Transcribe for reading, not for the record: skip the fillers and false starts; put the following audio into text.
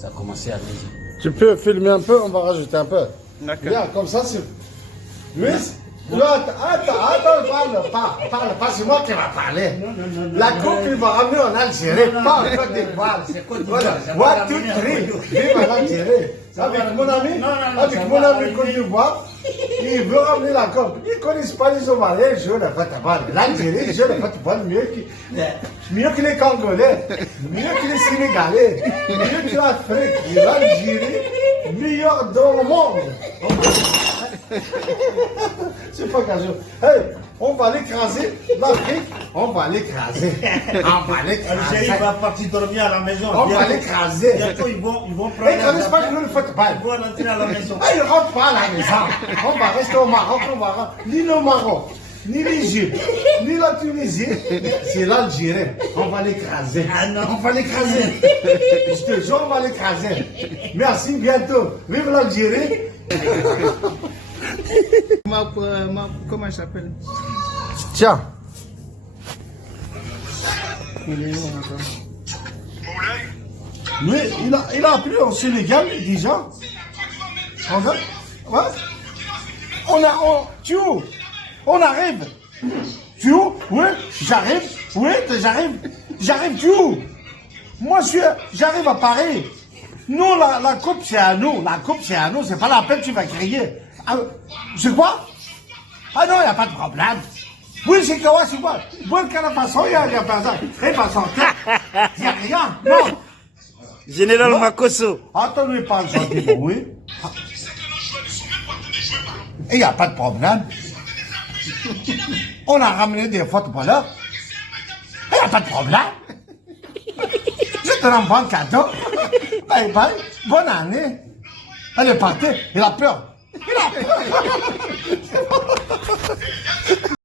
Ça a commencé à neiger. Tu peux filmer un peu, on va rajouter un peu. D'accord. Bien, comme ça, c'est... Luis, parle pas, c'est moi qui va parler. La coupe, il va ramener en Algérie, pas en Côte d'Ivoire. Voilà, what two, three, vive en Algérie. Avec mon ami Côte d'Ivoire, il veut ramener la coupe. Ils ne connaissent pas les Omariens, ils jouent le football. L'Algérie joue le football mieux que les Congolais, mieux que les Sénégalais, mieux que l'Afrique. L'Algérie, meilleur dans le monde. C'est pas quelque chose. Hey, on va l'écraser. L'Afrique, on va l'écraser. On va l'écraser. L'Algérie va partir dormir à la maison. On va l'écraser. Bientôt, ils vont prendre. Ils ne connaissent pas jouer le football. Ils vont rentrer à la maison. Ah, ils ne rentrent pas à la maison. On va rester au Maroc. Ni le Maroc, ni l'Égypte, ni la Tunisie. C'est l'Algérie. On va l'écraser. Ah non. On va l'écraser. Je te jure, on va l'écraser. Merci, bientôt. Vive l'Algérie. Comment elle s'appelle? Tiens. Lui, il a appelé au Sénégal déjà. Ouais. Tu où? On arrive. Tu où? Oui, j'arrive. Oui, j'arrive. Tu où? Moi, j'arrive à Paris. Nous, la coupe, c'est à nous. La coupe, c'est à nous. C'est pas la peine que tu vas crier. C'est quoi? Ah non, il n'y a pas de problème. Oui, c'est quoi? Bon, de quelle façon, il y a pas ça. Eh, pas santé. Il n'y a rien. Non. Général Makosso. Attends-lui pas gentiment, oui. Il n'y a pas de problème. On a ramené des footballeurs. Il n'y a pas de problème. Je te rends bon cadeau. Bye bye. Bonne année. Elle est partie. Il a peur.